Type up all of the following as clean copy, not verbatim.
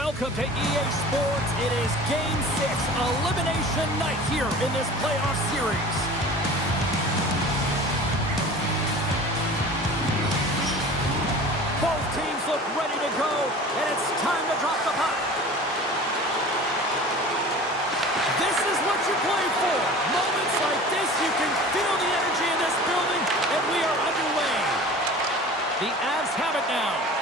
Welcome to EA Sports. It is Game 6, Elimination Night here in this playoff series. Both teams look ready to go, and it's time to drop the puck. This is what you play for. Moments like this, you can feel the energy in this building, and we are underway. The Avs have it now.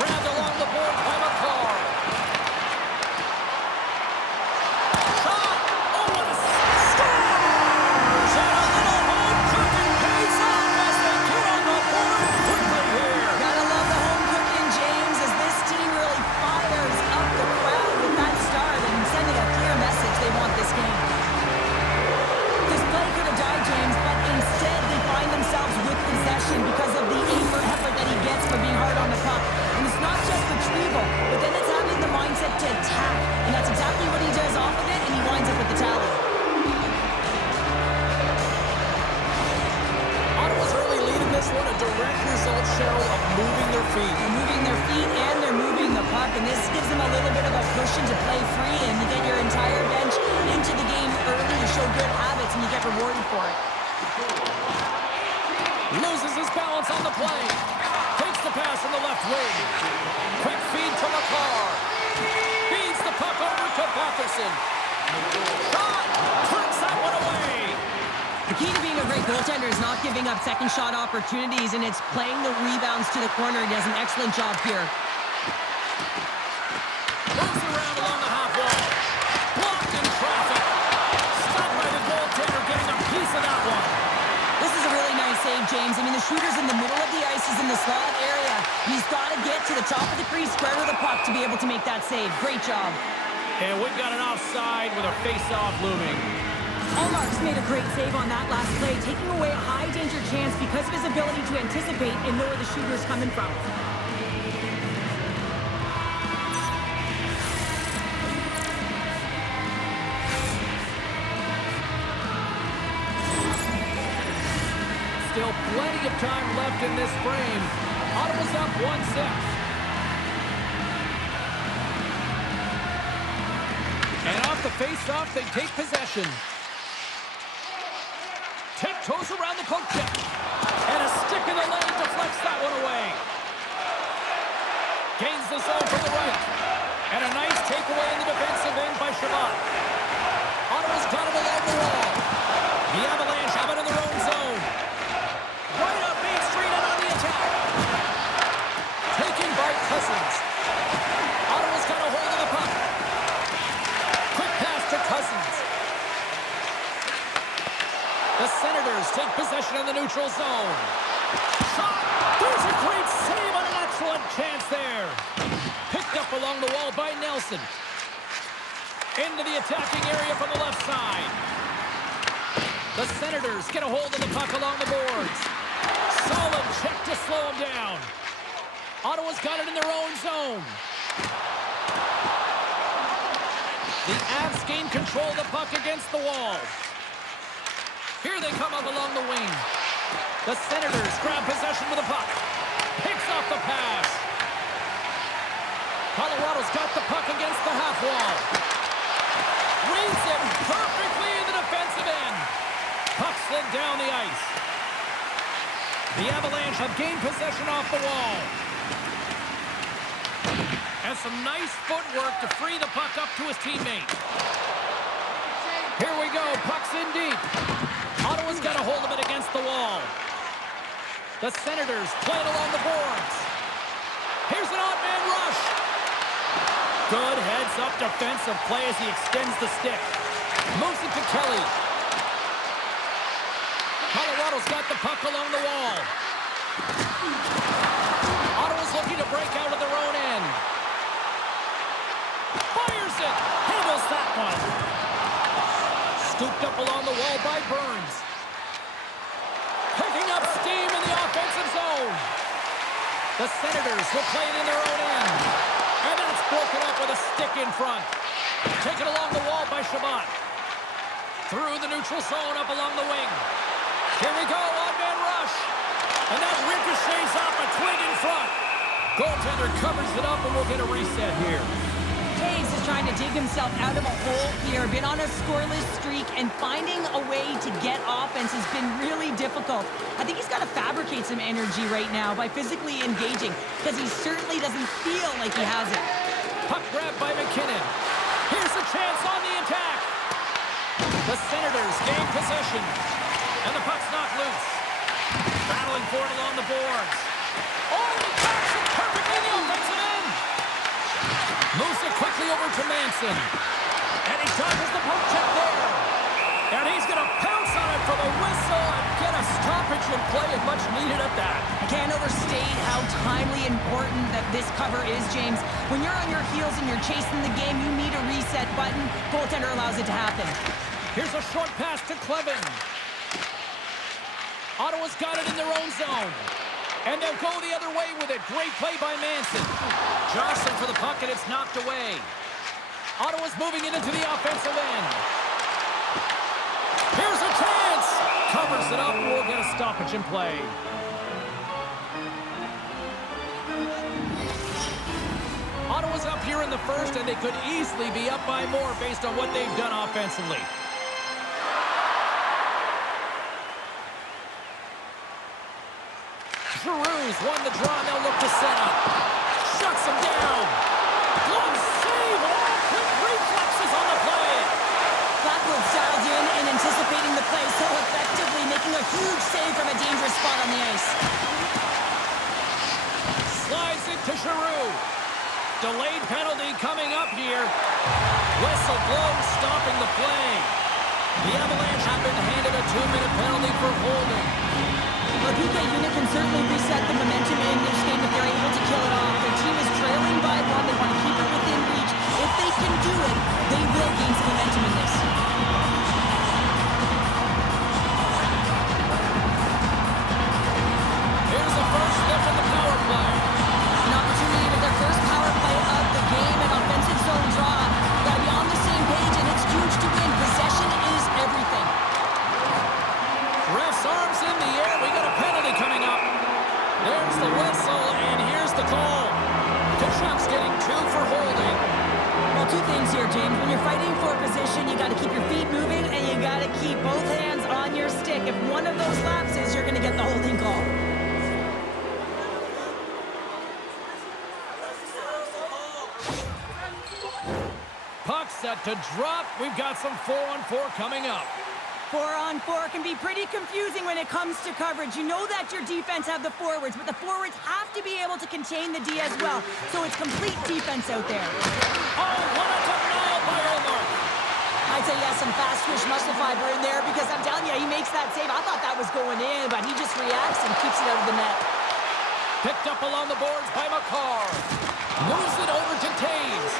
Grabbed along the board by McCarr. Shot! Oh, what a score! And a little home cooking pays off as they get on the board quickly here. Gotta love the home cooking, James, as this team really fires up the crowd with that start and sending a clear message they want this game. This play could have died, James, but instead they find themselves with possession because of the effort that he gets for being hard on the puck. And it's not just retrieval, but then it's having the mindset to attack. And that's exactly what he does off of it, and he winds up with the tally. Ottawa's early lead in this one, a direct result, Cheryl, of moving their feet. They're moving their feet and they're moving the puck, and this gives them a little bit of a cushion to play free, and you get your entire bench into the game early. You show good habits, and you get rewarded for it. Loses his balance on the play. Takes the pass in the left wing. Quick feed to McCarr. Feeds the puck over to Batherson. Shot! Turns that one away. The key to being a great goaltender is not giving up second shot opportunities, and it's playing the rebounds to the corner. He does an excellent job here. Moves around along the half wall. Blocked in traffic. Stopped by the goaltender, getting a piece of that one. This is a really nice save, James. I mean, the shooter's in the middle of the ice. He's in the slot area. He's got to get to the top of the crease, square to the puck to be able to make that save. Great job. And we've got an offside with a face-off looming. Allmark's made a great save on that last play, taking away a high-danger chance because of his ability to anticipate and know where the shooter's coming from. Still plenty of time left in this frame. Ottawa's up 1-0. And off the face-off, they take possession. Tiptoes around the poke check. And a stick in the lane deflects that one away. Gains the zone from the right. And a nice takeaway in the defensive end by Shabbat. Ottawa's got him along the wall. The Avalanche have it in their own zone. Right up Main Street and on the attack. Taken by Cousins. Ottawa's got a hold of the puck. Quick pass to Cousins. The Senators take possession in the neutral zone. Shot! There's a great save on an excellent chance there. Picked up along the wall by Nelson. Into the attacking area from the left side. The Senators get a hold of the puck along the boards. Solid check to slow them down. Ottawa's got it in their own zone. The Avs gain control of the puck against the wall. Here they come up along the wing. The Senators grab possession with the puck. Picks off the pass. Colorado's got the puck against the half wall. Reads it perfectly in the defensive end. Puck slid down the ice. The Avalanche have gained possession off the wall. And some nice footwork to free the puck up to his teammate. Here we go. Puck's in deep. Ottawa's got a hold of it against the wall. The Senators play it along the boards. Here's an odd man rush. Good heads-up defensive play as he extends the stick. Moves it to Kelly. Colorado's got the puck along the wall. Ottawa's looking to break out of their own end. Fires it. Handles that one. Scooped up along the wall by Burns. Picking up steam in the offensive zone. The Senators will play it in their own end. And that's broken up with a stick in front. Taken along the wall by Shabbat. Through the neutral zone up along the wing. Here we go, odd man rush. And that ricochets off a twig in front. Goaltender covers it up, and we'll get a reset here. Toews is trying to dig himself out of a hole here. Been on a scoreless streak, and finding a way to get offense has been really difficult. I think he's got to fabricate some energy right now by physically engaging, because he certainly doesn't feel like he has it. Puck grab by McKinnon. Here's a chance on the attack. The Senators gain possession, and the puck's knocked loose. Battling for it along the boards. Oh, he backs it perfectly in the offensive end. Moves it quickly over to Manson. And he dodges the poke check there. And he's going to pounce on it for the whistle and get a stoppage in play, and much needed at that. I can't overstate how timely important that this cover is, James. When you're on your heels and you're chasing the game, you need a reset button. Goaltender allows it to happen. Here's a short pass to Clevin. Ottawa's got it in their own zone. And they'll go the other way with it. Great play by Manson. Johnson for the puck, and it's knocked away. Ottawa's moving it into the offensive end. Here's a chance. Covers it up, and we'll get a stoppage in play. Ottawa's up here in the first, and they could easily be up by more based on what they've done offensively. Giroux's won the draw, and they'll look to set up. Shuts him down. Glove save. Oh, quick reflexes on the play. Blackwood's dialed in and anticipating the play so effectively, making a huge save from a dangerous spot on the ice. Slides it to Giroux. Delayed penalty coming up here. Whistle blown, stopping the play. The Avalanche have been handed a 2-minute penalty for holding. Well, PK unit can certainly reset the momentum in this game if they're able to kill it off. Their team is trailing by one. They want to keep it within reach. If they can do it, they will gain some momentum in this. Here's the first step in the power play. An opportunity with their first power play of the game, an offensive zone draw. Got to be on the same page, and it's huge to win. Possession is everything. Ref's arms in the air. We got a penalty coming up. There's the whistle, and here's the call. Kachuk's getting 2 for holding. Well, 2 things here, James. When you're fighting for position, you got to keep your feet moving, and you got to keep both hands on your stick. If one of those lapses, you're going to get the holding call. Puck set to drop. We've got some 4-on-4 coming up. 4-on-4 can be pretty confusing when it comes to coverage. You know that your defense have the forwards, but the forwards have to be able to contain the D as well. So it's complete defense out there. Oh, what a denial by Omar. I'd say yes, some fast twitch muscle fiber in there because I'm telling you, he makes that save. I thought that was going in, but he just reacts and keeps it out of the net. Picked up along the boards by McCarr. Moves it over to Toews.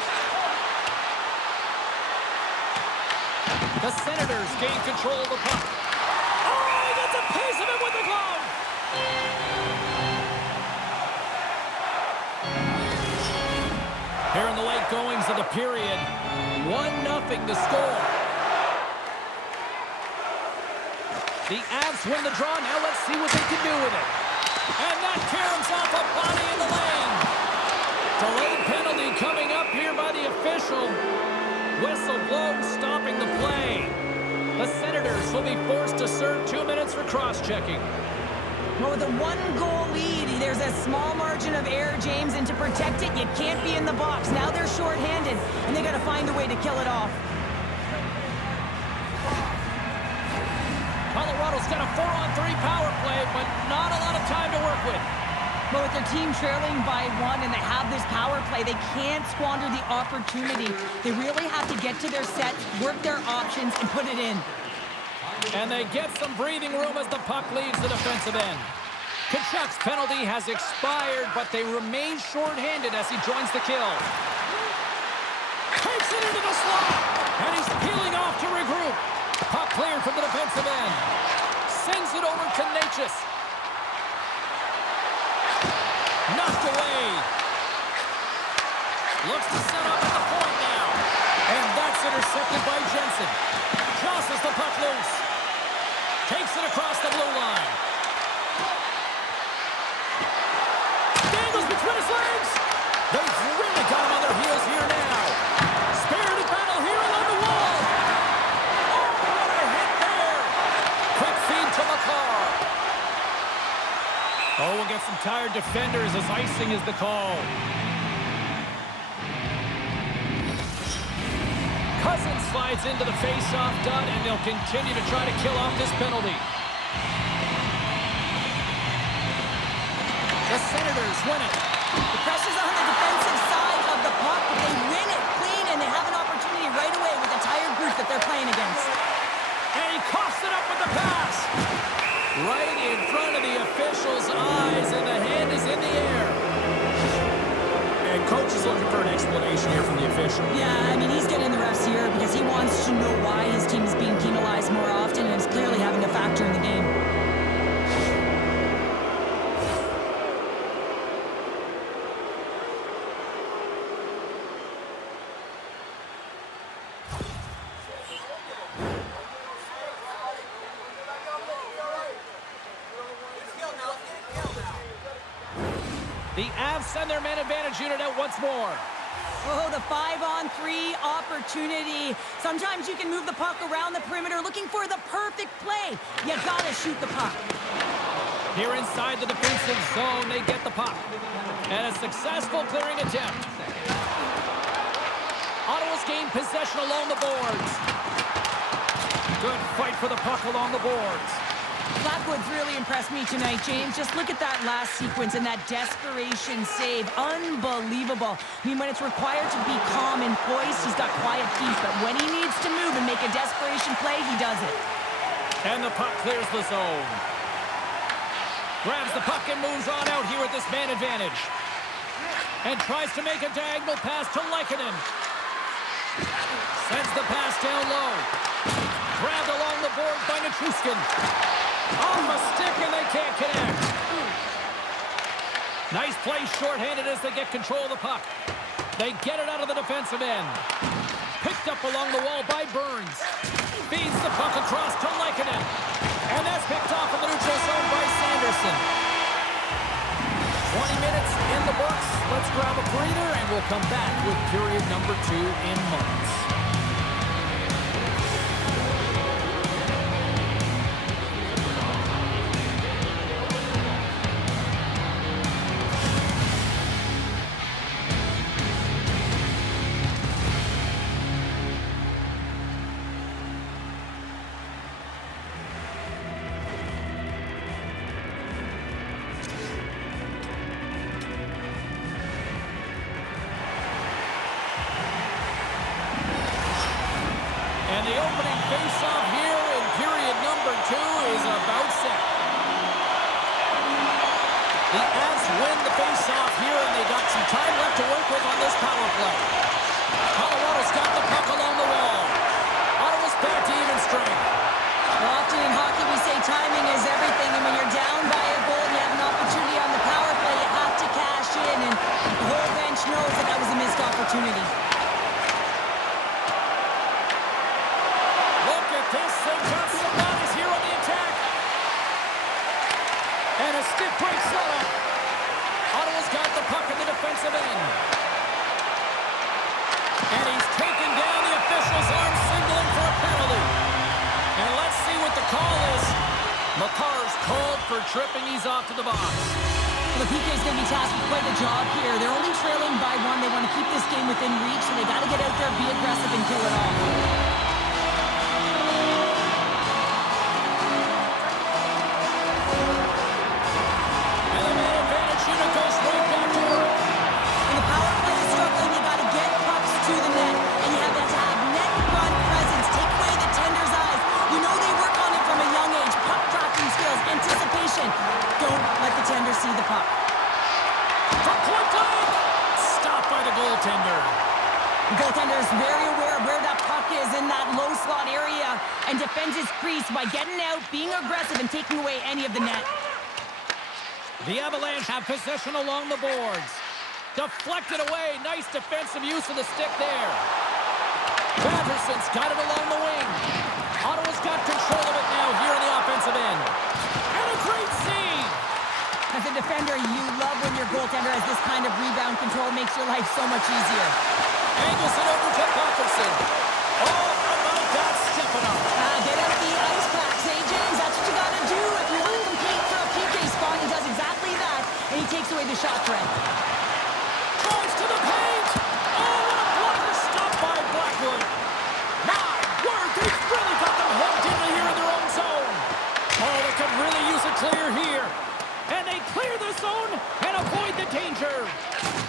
The Senators gain control of the puck. Oh, he gets a piece of it with the glove. Here in the late goings of the period, 1-0 to score. The Avs win the draw. Now let's see what they can do with it. And that caroms off a body in the lane. Delayed penalty coming up here by the official. Whistle blown, stopping the play. The Senators will be forced to serve 2 minutes for cross-checking. Well, with a 1-goal lead, there's a small margin of error, James, and to protect it, you can't be in the box. Now they're shorthanded, and they got to find a way to kill it off. Colorado's got a 4-on-3 power play, but not a lot of time to work with. But with their team trailing by 1 and they have this power play, they can't squander the opportunity. They really have to get to their set, work their options, and put it in. And they get some breathing room as the puck leaves the defensive end. Kachuk's penalty has expired, but they remain shorthanded as he joins the kill. Takes it into the slot, and he's peeling off to regroup. Puck cleared from the defensive end. Sends it over to Natchez. Knocked away. Looks to set up at the point now. And that's intercepted by Jensen. Jostles the puck loose. Takes it across the blue line. Dangles between his legs. tired defenders as icing is the call. Cousins slides into the face-off dot, and they'll continue to try to kill off this penalty. The Senators win it. The pressure's on the defensive side of the puck, but they win it clean, and they have an opportunity right away with the tired group that they're playing against. And he coughs it up with the pass. Right in front of the official's eyes, and the hand is in the air. And coach is looking for an explanation here from the official. Yeah, I mean, he's getting the refs here because he wants to know why his team is being penalized more often, and it's clearly having a factor in the game. The Avs send their man advantage unit out once more. Oh, the 5-on-3 opportunity. Sometimes you can move the puck around the perimeter looking for the perfect play. You gotta shoot the puck. Here inside the defensive zone, they get the puck. And a successful clearing attempt. Ottawa's gained possession along the boards. Good fight for the puck along the boards. Blackwood's really impressed me tonight, James. Just look at that last sequence and that desperation save. Unbelievable. I mean, when it's required to be calm and poised, he's got quiet feet. But when he needs to move and make a desperation play, he does it. And the puck clears the zone. Grabs the puck and moves on out here with this man advantage. And tries to make a diagonal pass to Lehkonen. Sends the pass down low. Grabbed along the board by Nichushkin. Off a stick, and they can't connect. Nice play shorthanded as they get control of the puck. They get it out of the defensive end. Picked up along the wall by Burns. Feeds the puck across to Lehkonen. And that's picked off in the neutral zone by Sanderson. 20 minutes in the books. Let's grab a breather, and we'll come back with period number 2 in moments. And the opening face-off here in period number 2 is about set. The Avs win the face-off here, and they got some time left to work with on this power play. Colorado's got the puck along the wall. Ottawa's back to even strength. Well, often in hockey we say timing is everything, and when you're down by a goal and you have an opportunity on the power play, you have to cash in, and the whole bench knows that that was a missed opportunity. They've got some bodies here on the attack. And a stick break setup. Ottawa's got the puck in the defensive end. And he's taken down. The official's arm signaling for a penalty. And let's see what the call is. Makar's called for tripping. He's off to the box. Well, the PK's going to be tasked with quite a job here. They're only trailing by 1. They want to keep this game within reach, so they got to get out there, be aggressive, and kill it off. See the puck. From point blank! Stopped by the goaltender. The goaltender is very aware of where that puck is in that low slot area and defends his crease by getting out, being aggressive, and taking away any of the net. The Avalanche have possession along the boards. Deflected away. Nice defensive use of the stick there. Patterson's got it along the wing. Ottawa's got control of it now here in the offensive end. And a great save! As a defender, you love when your goaltender has this kind of rebound control. Makes your life so much easier. Angles it over to Patterson. Oh, how about that stepping up? Get out the ice packs, James? That's what you got to do if you want to compete for a PK spot. He does exactly that. And he shot threat. Drives to the paint. Oh, what a blocker stop by Blackwood. My word, they've really got them hemmed in here in their own zone. Oh, they could really use a clear here. And they clear the zone and avoid the danger.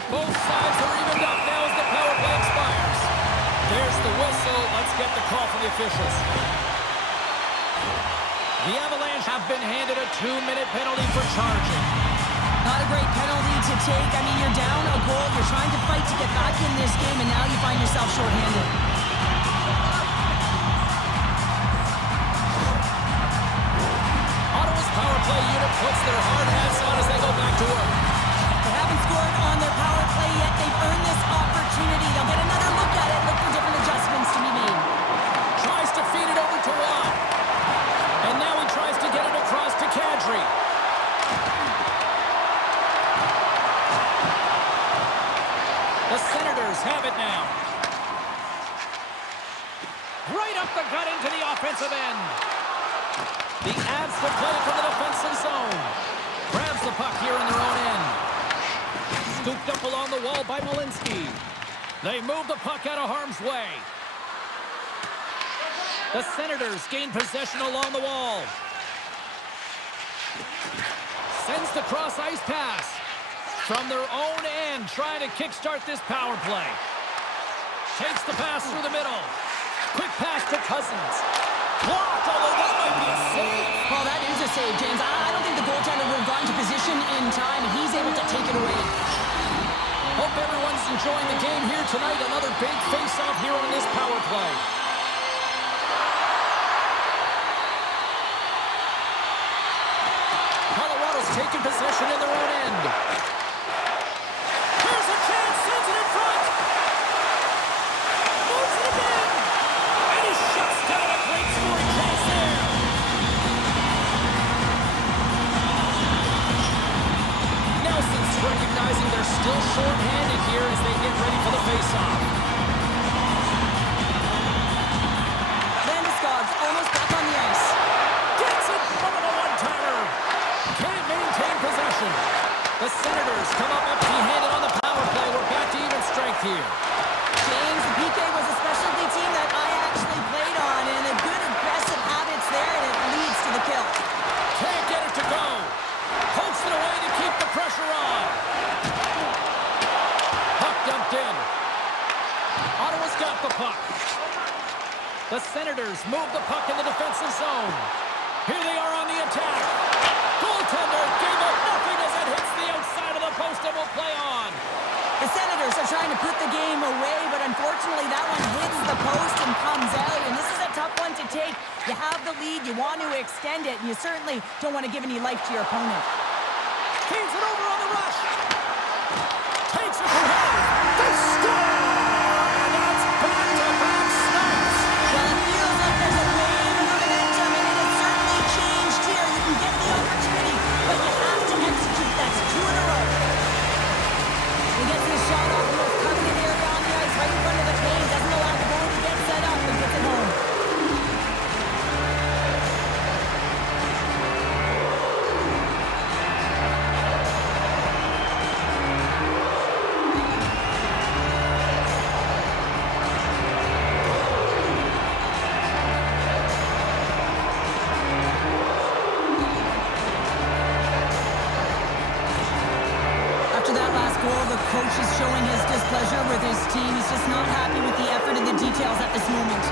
Both sides are evened up now as the power play expires. There's the whistle. Let's get the call from the officials. The Avalanche have been handed a 2-minute penalty for charging. Not a great penalty to take. I mean, you're down a goal. You're trying to fight to get back in this game, and now you find yourself shorthanded. Ottawa's power play unit puts their hard hats on as they go back to work. They haven't scored on their power play yet. They've earned this opportunity. They'll get another look at it, look for different adjustments to be made. Tries to feed it over to Watt. And now he tries to get it across to Kadri. The Senators have it now. Right up the gut into the offensive end. The Avs to play from the defensive zone. Grabs the puck here in their own end. Scooped up along the wall by Malinsky. They move the puck out of harm's way. The Senators gain possession along the wall. Sends the cross-ice pass. From their own end, trying to kickstart this power play. Takes the pass through the middle. Quick pass to Cousins. Blocked, although that might be a save. Well, that is a save, James. I don't think the goaltender would have gotten to position in time, and he's able to take it away. Hope everyone's enjoying the game here tonight. Another big face-off here on this power play. Colorado's taking possession in their own end. Here's a chance, sends it in front. Moves it again. And he shuts down a great scoring chance there. Nelson's recognizing they're still short-handed here as they get ready for the face-off. Landeskog's almost back on the ice. Gets it from a one-timer. Can't maintain possession. The Senators come up empty-handed on the power play. We're back to even strength here. James, the PK was a specialty team that I actually played on, and the good aggressive habits there, and it leads to the kill. Can't get it to go. Pokes it away to keep the pressure on. Puck dumped in. Ottawa's got the puck. The Senators move the puck in the defensive zone. Here they are on the attack. Goaltender gave up nothing as it hits the outside of the post and will play on. The Senators are trying to put the game away, but unfortunately that one hits the post and comes out, and this is a tough one to take. You have the lead, you want to extend it, and you certainly don't want to give any life to your opponent. Feeds it over on the rush. Takes it away. They score! And that's back-to-back stops. Well, it feels like there's a wave of momentum, and it has certainly changed here. You can get the opportunity, but you have to execute. That's 2 in a row. He gets his shot off the most coveted area on the ice, right in front of the plane. Doesn't allow the goal to get set up and gets it home. After that last goal, the coach is showing his displeasure with his team. He's just not happy with the effort and the details at this moment.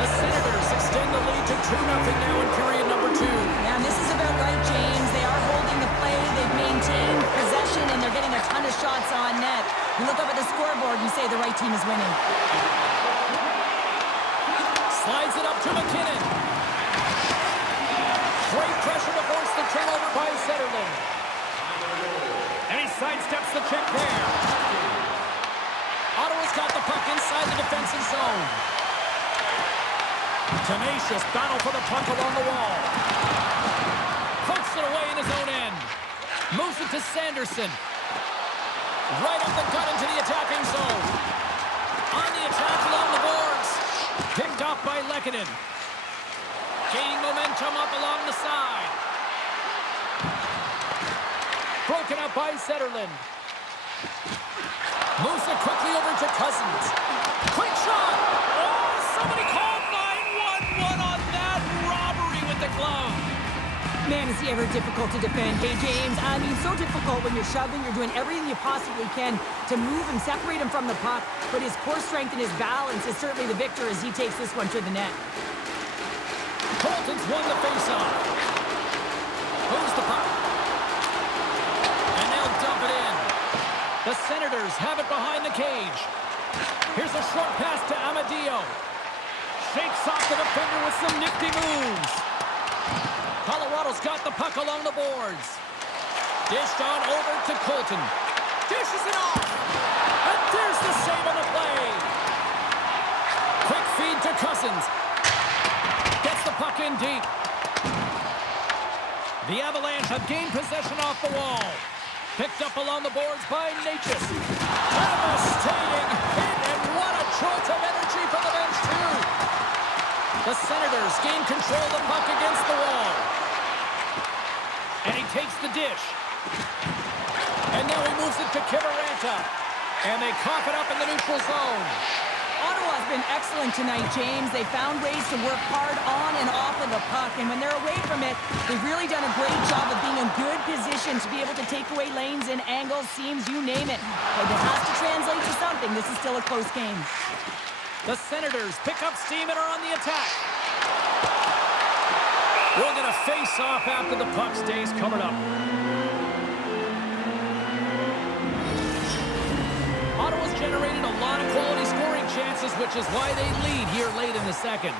The Senators extend the lead to 2-0 now in period number 2. And this is about right, James. They are holding the play. They've maintained possession, and they're getting a ton of shots on net. You look up at the scoreboard and you say the right team is winning. Slides it up to McKinnon. Great pressure to force the turnover by Zetterlund. And he sidesteps the check there. Ottawa's got the puck inside the defensive zone. Tenacious battle for the puck along the wall. Pokes it away in his own end. Moves it to Sanderson. Right up the gut into the attacking zone. On the attack along the boards. Picked off by Lehkonen. Gaining momentum. bunch them up along the side. Broken up by Zetterlund. Moves it quickly over to Cousins. Quick shot! Oh, somebody called 911 on that robbery with the glove. Man, is he ever difficult to defend, hey, James? I mean, so difficult when you're shoving, you're doing everything you possibly can to move and separate him from the puck, but his core strength and his balance is certainly the victor as he takes this one to the net. Colton's won the faceoff. Moves the puck. And they'll dump it in. The Senators have it behind the cage. Here's a short pass to Amadio. Shakes off the defender with some nifty moves. Colorado's got the puck along the boards. Dished on over to Colton. Dishes it off. And there's the save on the play. Quick feed to Cousins. Gets the puck in deep. The Avalanche have gained possession off the wall. Picked up along the boards by Natchez. Devastating hit, and what a jolt of energy from the bench, too. The Senators gain control of the puck against the wall. And he takes the dish. And now he moves it to Kiviranta. And they cough it up in the neutral zone. Ottawa's been excellent tonight, James. They found ways to work hard on and off of the puck, and when they're away from it, they've really done a great job of being in good position to be able to take away lanes and angles, seams, you name it. But it has to translate to something. This is still a close game. The Senators pick up steam and are on the attack. We're going to face off after the puck stays covered up. Ottawa's generated a lot of quality scoring chances, which is why they lead here late in the second.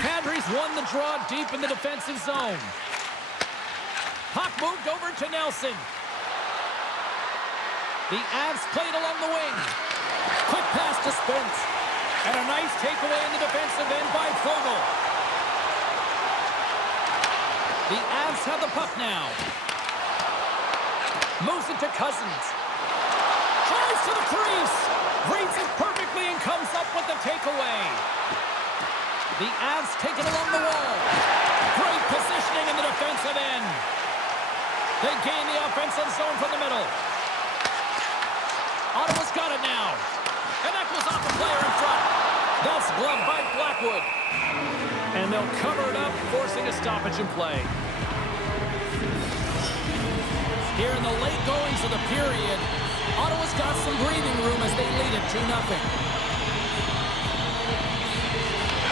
Kadri's won the draw deep in the defensive zone. Puck moved over to Nelson. The Avs played along the wing. Quick pass to Spence. And a nice takeaway in the defensive end by Fogle. The Avs have the puck now. Moves it to Cousins. Tries to the crease. Reads it perfectly and comes up with the takeaway. The Avs take it along the wall. Great positioning in the defensive end. They gain the offensive zone from the middle. Ottawa's got it now. And that goes off the player in front. That's gloved by Blackwood. And they'll cover it up, forcing a stoppage in play. Here in the late goings of the period, Ottawa's got some breathing room as they lead it 2-0.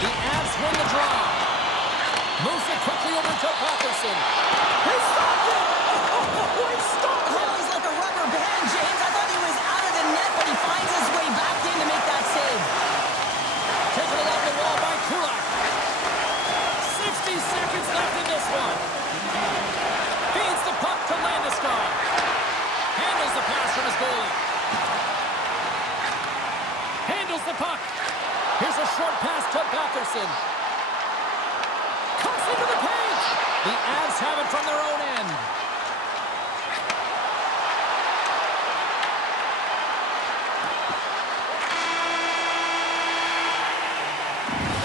The Avs win the draw. Moves it quickly over to Patterson. He stopped it! Oh, he stopped it! Oh, he's like a rubber band, James. I thought he was out of the net, but he finds his way back in to make that save. Taken along the wall by Kulak. 60 seconds left in this one. Feeds the puck to Landeskog. Handles the pass from his goalie. Handles the puck. Here's a short pass to Batherson. Cuts into the paint. The Avs have it from their own end.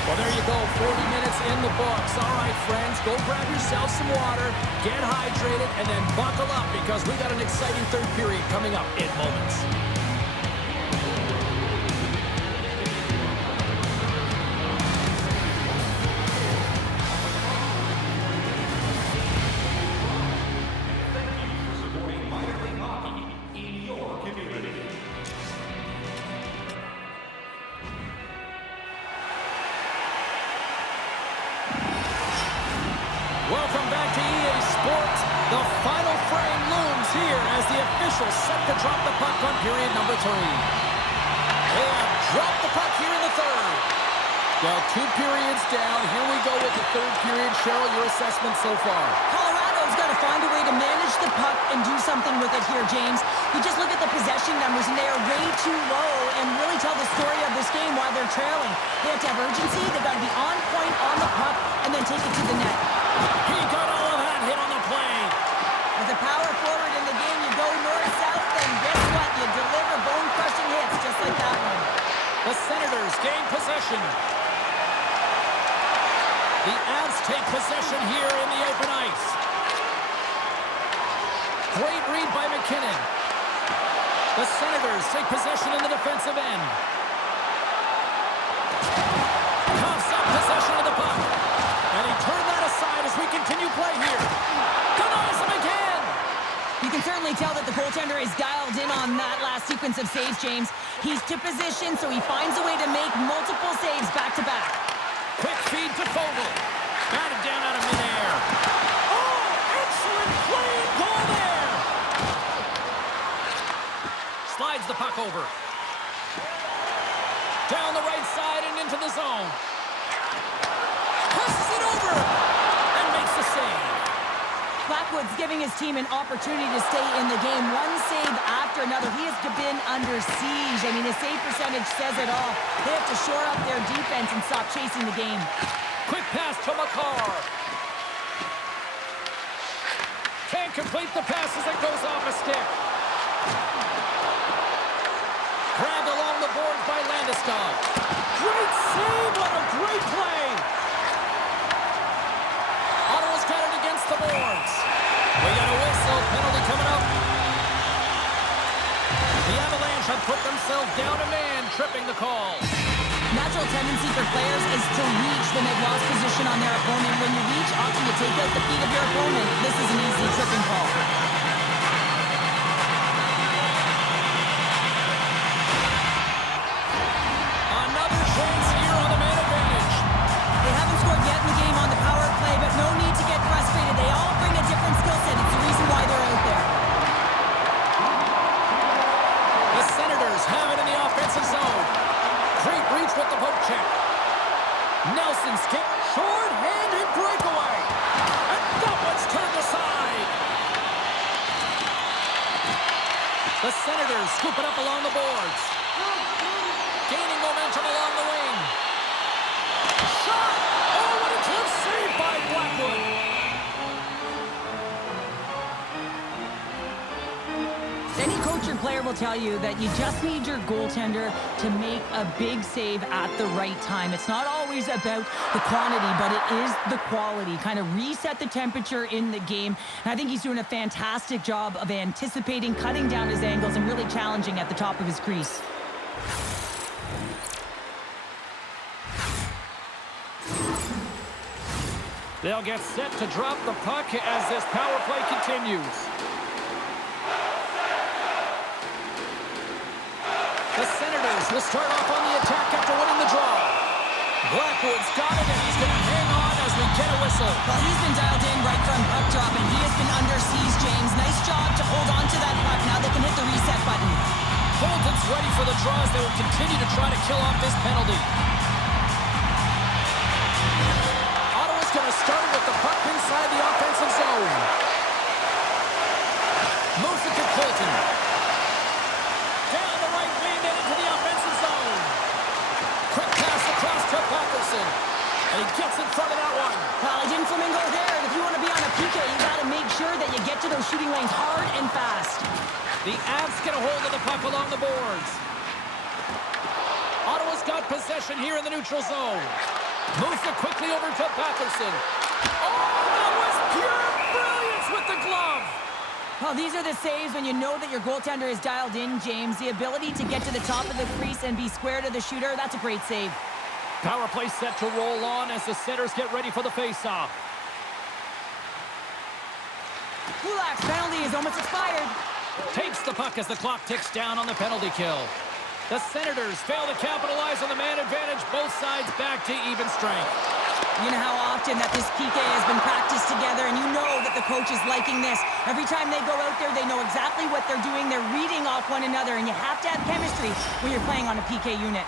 Well, there you go, 40 minutes in the books. All right, friends, go grab yourself some water, get hydrated, and then buckle up because we got an exciting third period coming up in moments. Welcome back to EA Sports. The final frame looms here as the officials set to drop the puck on period number 3. They have dropped the puck here in the third. Well, 2 periods down. Here we go with the third period. Cheryl, your assessment so far? Colorado's got to find a way to manage the puck and do something with it here, James. You just look at the possession numbers, and they are way too low and really tell the story of this game why they're trailing. They have to have urgency. They've got to be on point on the puck and then take it to the net. He got all of that hit on the play. As a power forward in the game, you go north-south, and guess what? You deliver bone-crushing hits just like that one. The The Senators gain possession. The Avs take possession here in the open ice. Great read by McKinnon. The Senators take possession in the defensive end. Coughs up possession of the puck. And he turned that aside as we continue play here. Denies him again. You can certainly tell that the goaltender is dialed in on that last sequence of saves, James. He's to position, so he finds a way to make multiple saves back-to-back. Quick feed to Fogle. Batted down out of midair. Oh, excellent play and goal there. Slides the puck over. Down the right side and into the zone. Passes it over and makes the save. Blackwood's giving his team an opportunity to stay in the game. One save after another. He has been under siege. I mean, his save percentage says it all. They have to shore up their defense and stop chasing the game. Quick pass to Makar. Can't complete the pass as it goes off a stick. Grabbed along the boards by Landeskog. Great save. What a great play. Ottawa's got it against the boards. We got a whistle. Penalty coming up. The Avalanche have put themselves down a man, tripping the call. Natural tendency for players is to reach the mid-loss position on their opponent. When you reach, often you take out the feet of your opponent. This is an easy tripping call. Another chance here on the man advantage. They haven't scored yet in the game on the power play, but no need to get frustrated. They all bring a different skill set. It's the reason why they're out there. The Senators have it in the offensive zone. Great reach with the poke check. Nelson skip, short-handed breakaway. And that one's turned aside. The Senators scoop it up along the boards. Gaining momentum along the wing. Shot! Oh, what a close save by Blackwood. Any coach or player will tell you that you just need your goaltender to make a big save at the right time. It's not always about the quantity, but it is the quality. Kind of reset the temperature in the game. And I think he's doing a fantastic job of anticipating, cutting down his angles, and really challenging at the top of his crease. They'll get set to drop the puck as this power play continues. The Senators will start off on the attack after winning the draw. Blackwood's got it, and he's going to hang on as we get a whistle. Well, he's been dialed in right from puck drop, and he has been under siege, James. Nice job to hold on to that puck. Now they can hit the reset button. Bolton's ready for the draw as they will continue to try to kill off this penalty. Ottawa's going to start with the puck inside the offensive zone. Moves it to Colton. Down the right wing and into the offensive zone. Quick pass across to Patterson. And he gets in front of that one. Well, he didn't flamingo there. And if you want to be on a PK, you got to make sure that you get to those shooting lanes hard and fast. The Avs get a hold of the puck along the boards. Ottawa's got possession here in the neutral zone. Moves it quickly over to Patterson. Oh, that was pure brilliance with the glove. Well, these are the saves when you know that your goaltender is dialed in, James. The ability to get to the top of the crease and be square to the shooter, that's a great save. Power play set to roll on as the Senators get ready for the faceoff. Kulak's penalty is almost expired. Takes the puck as the clock ticks down on the penalty kill. The Senators fail to capitalize on the man advantage. Both sides back to even strength. You know how often that this PK has been practiced together, and you know that the coach is liking this. Every time they go out there, they know exactly what they're doing. They're reading off one another, and you have to have chemistry when you're playing on a PK unit.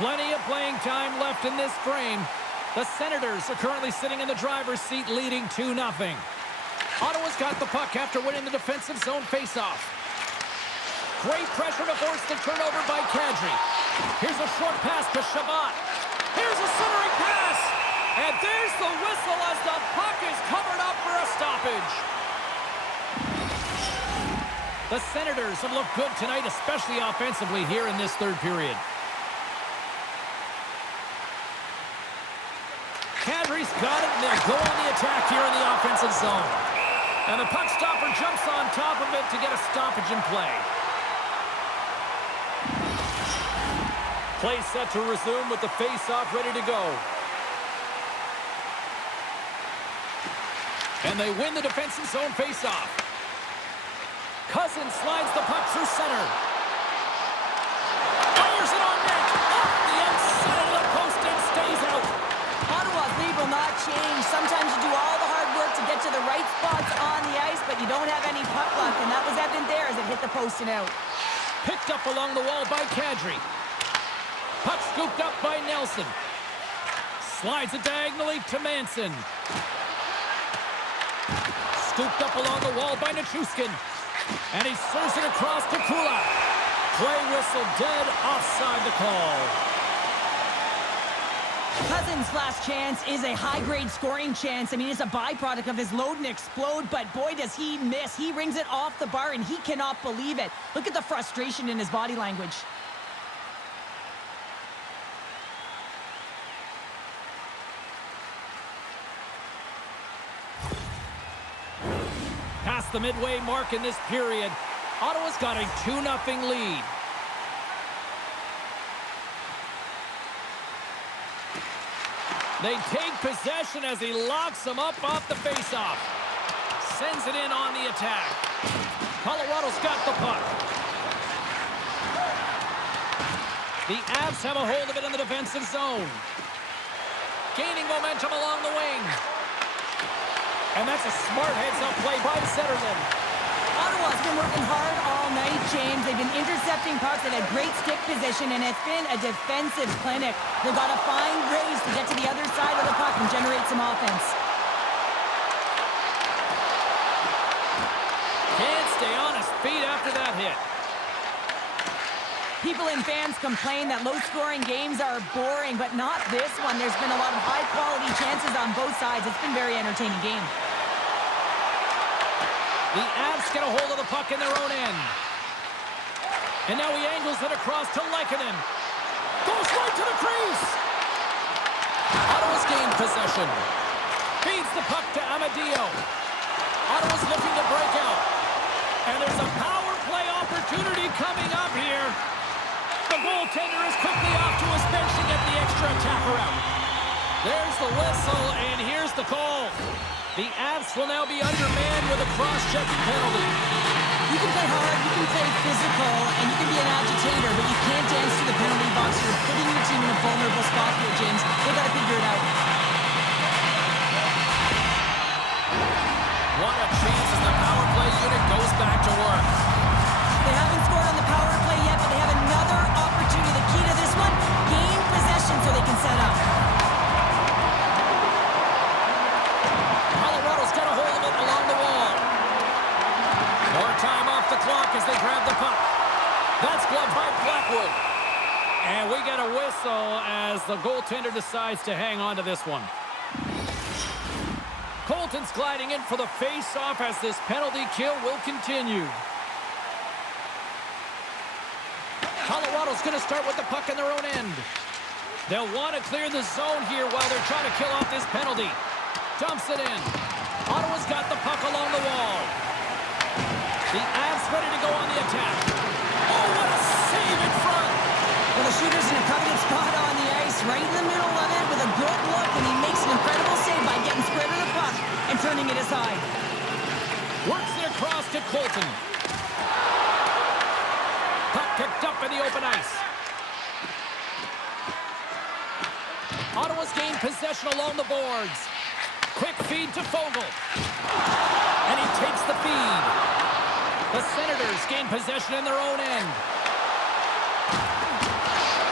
Plenty of playing time left in this frame. The Senators are currently sitting in the driver's seat, leading 2-0. Ottawa's got the puck after winning the defensive zone faceoff. Great pressure to force the turnover by Kadri. Here's a short pass to Shabbat. Here's a centering pass. And there's the whistle as the puck is covered up for a stoppage. The Senators have looked good tonight, especially offensively here in this third period. Kadri's got it, and they'll go on the attack here in the offensive zone. And the puck stopper jumps on top of it to get a stoppage in play. Play set to resume with the face-off ready to go. And they win the defensive zone face-off. Cousins slides the puck through center. Fires it on net. Off the outside of the post and stays out. Ottawa's lead will not change. Sometimes you do all the hard work to get to the right spots on the ice, but you don't have any puck luck, and that was evident there as it hit the post and out. Picked up along the wall by Kadri. Puck scooped up by Nelson. Slides it diagonally to Manson. Scooped up along the wall by Nichushkin. And he serves it across to Kulak. Play whistle dead, offside the call. Cousins' last chance is a high-grade scoring chance. I mean, it's a byproduct of his load and explode, but boy, does he miss. He rings it off the bar, and he cannot believe it. Look at the frustration in his body language. Past the midway mark in this period, Ottawa's got a 2-0 lead. They take possession as he locks them up off the faceoff. Sends it in on the attack. Colorado's got the puck. The Avs have a hold of it in the defensive zone. Gaining momentum along the wing. And that's a smart heads-up play by Zetterlund. Ottawa's been working hard all night, James. They've been intercepting pucks. They've had great stick position, and it's been a defensive clinic. They've got to find ways to get to the other side of the puck and generate some offense. Can't stay on his feet after that hit. People and fans complain that low-scoring games are boring, but not this one. There's been a lot of high-quality chances on both sides. It's been a very entertaining game. The Avs get a hold of the puck in their own end. And now he angles it across to Lehkonen. Goes right to the crease. Ottawa's gained possession. Feeds the puck to Amadio. Ottawa's looking to break out. And there's a power play opportunity coming up here. The goaltender is quickly off to his bench to get the extra attacker out. There's the whistle, and here's the call. The Avs will now be undermanned with a cross-checking penalty. You can play hard, you can play physical, and you can be an agitator, but you can't dance to the penalty box. You're putting your team in a vulnerable spot here, James. They've got to figure it out. What a chance as the power play unit goes back to work. They haven't scored on the power play yet, but they have another opportunity. The key to this one, gain possession so they can set up. Colorado's got a hold of it along the wall. More time off the clock as they grab the puck. That's gloved by Blackwood. And we get a whistle as the goaltender decides to hang on to this one. Colton's gliding in for the face-off as this penalty kill will continue. Colorado's going to start with the puck in their own end. They'll want to clear the zone here while they're trying to kill off this penalty. Dumps it in. Ottawa's got the puck along the wall. The Avs ready to go on the attack. Oh, what a save in front! Well, the shooter's in a coveted spot on the ice, right in the middle of it with a good look, and he makes an incredible save by getting square to the puck and turning it aside. Works it across to Colton. Puck picked up in the open ice. Ottawa's gained possession along the boards. Quick feed to Fogle. And he takes the feed. The Senators gain possession in their own end.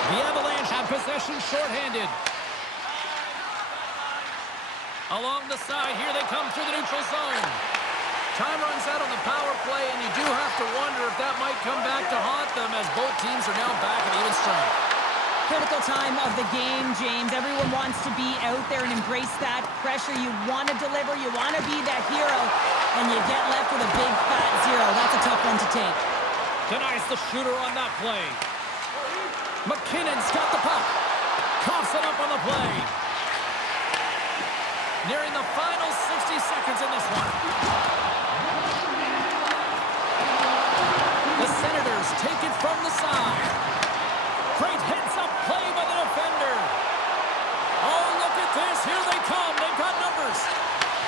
The Avalanche have possession shorthanded. Along the side, here they come through the neutral zone. Time runs out on the power play, and you do have to wonder if that might come back to haunt them as both teams are now back at even strength. Critical time of the game, James. Everyone wants to be out there and embrace that pressure. You want to deliver, you want to be that hero, and you get left with a big fat zero. That's a tough one to take. Denies the shooter on that play. McKinnon's got the puck. Coughs it up on the play. nearing the final 60 seconds in this one. The Senators take it from the side. Great heads-up play by the defender. Oh, look at this. Here they come. They've got numbers.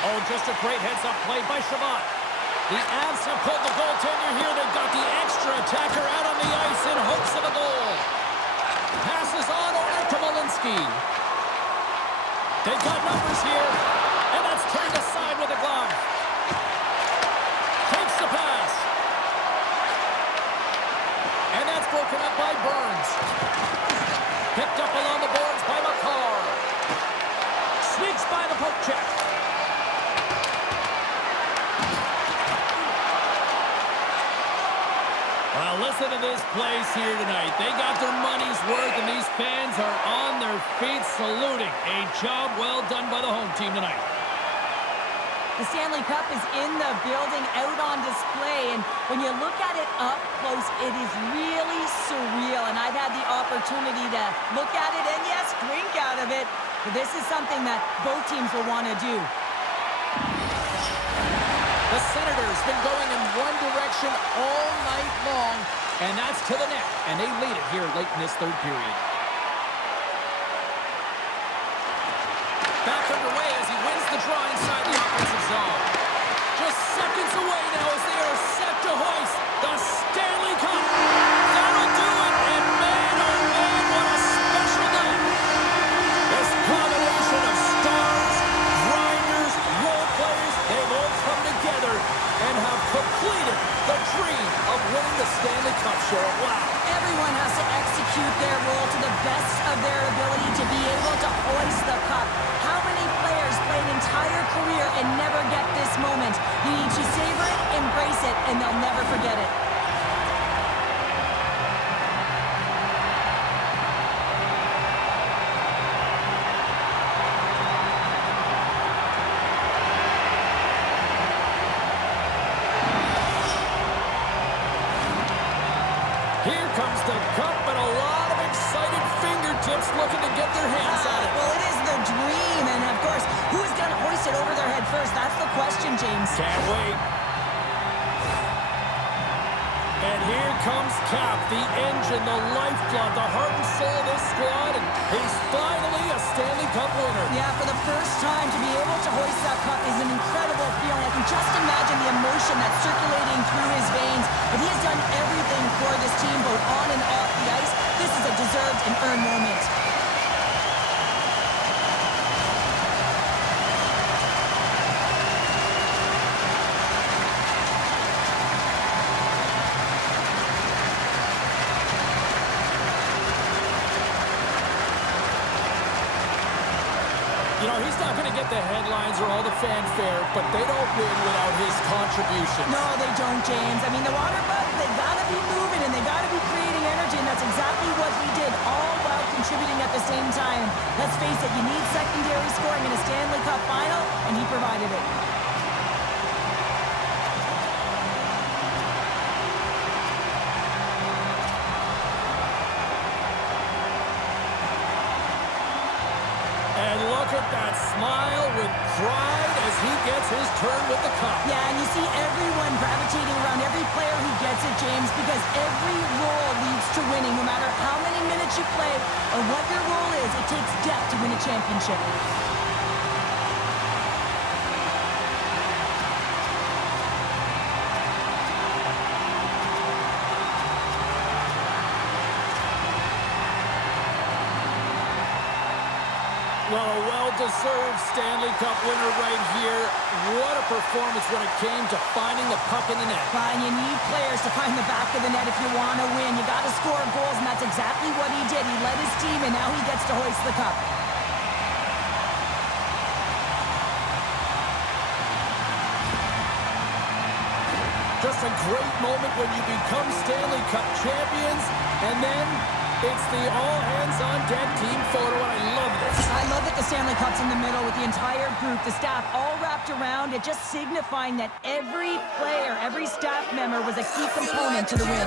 Oh, just a great heads-up play by Shabbat. The Avs have pulled the goaltender here. They've got the extra attacker out on the ice in hopes of a goal. Passes on over to Malinsky. They've got numbers here, and that's turned aside with a glove. Takes the pass. And that's broken up by Burns. Picked up along the boards by McCarr. Sneaks by the poke check. Well, listen to this place here tonight. They got their money's worth, and these fans are on their feet saluting. A job well done by the home team tonight. The Stanley Cup is in the building, out on display, and when you look at it up close, it is really surreal, and I've had the opportunity to look at it and, yes, drink out of it. But this is something that both teams will want to do. The Senators been going in one direction all night long, and that's to the net, and they lead it here late in this third period. Back underway as he wins the draw inside the offensive zone. Just seconds away now as they are set to hoist the Stanley Cup. That'll do it, and man, oh man, what a special night. This combination of stars, grinders, role players, they've all come together and have completed the dream of winning the Stanley Cup, Cheryl. Wow. Everyone has to execute their role to the best of their ability to be able to hoist the cup. How many players play an entire career and never get this moment? You need to savor it, embrace it, and they'll never forget it. Here comes the cup, and a lot of excited fingertips looking to get their hands on it. Well, it is the dream, and of course, who's going to hoist it over their head first? That's the question, James. Can't wait. And here comes Cap, the engine, the lifeblood, the heart and soul of this squad, and he's finally a Stanley Cup winner. Yeah, for the first time to be able to hoist that cup is an incredible feeling. I can just imagine the emotion that's circulating through his veins. And he has done everything for this team, both on and off the ice. This is a deserved and earned moment. You know, he's not going to get the headlines or all the fanfare, but they don't win without his contributions. No, they don't, James. I mean, the water bugs, they got to be moving and they got to be creating energy, and that's exactly what he did, all while contributing at the same time. Let's face it, you need secondary scoring in a Stanley Cup final, and he provided it. And look at that smile with pride as he gets his turn with the cup. Yeah, and you see everyone gravitating around every player who gets it, James, because every role leads to winning. No matter how many minutes you play or what your role is, it takes depth to win a championship. Well, a well-deserved Stanley Cup winner right here. What a performance when it came to finding the puck in the net. Brian, you need players to find the back of the net if you want to win. You got to score goals, and that's exactly what he did. He led his team, and now he gets to hoist the cup. Just a great moment when you become Stanley Cup champions, and then it's the all-hands-on-deck team photo, and I love this. I love that the Stanley Cup's in the middle with the entire group, the staff all wrapped around it, just signifying that every player, every staff member was a key component to the win.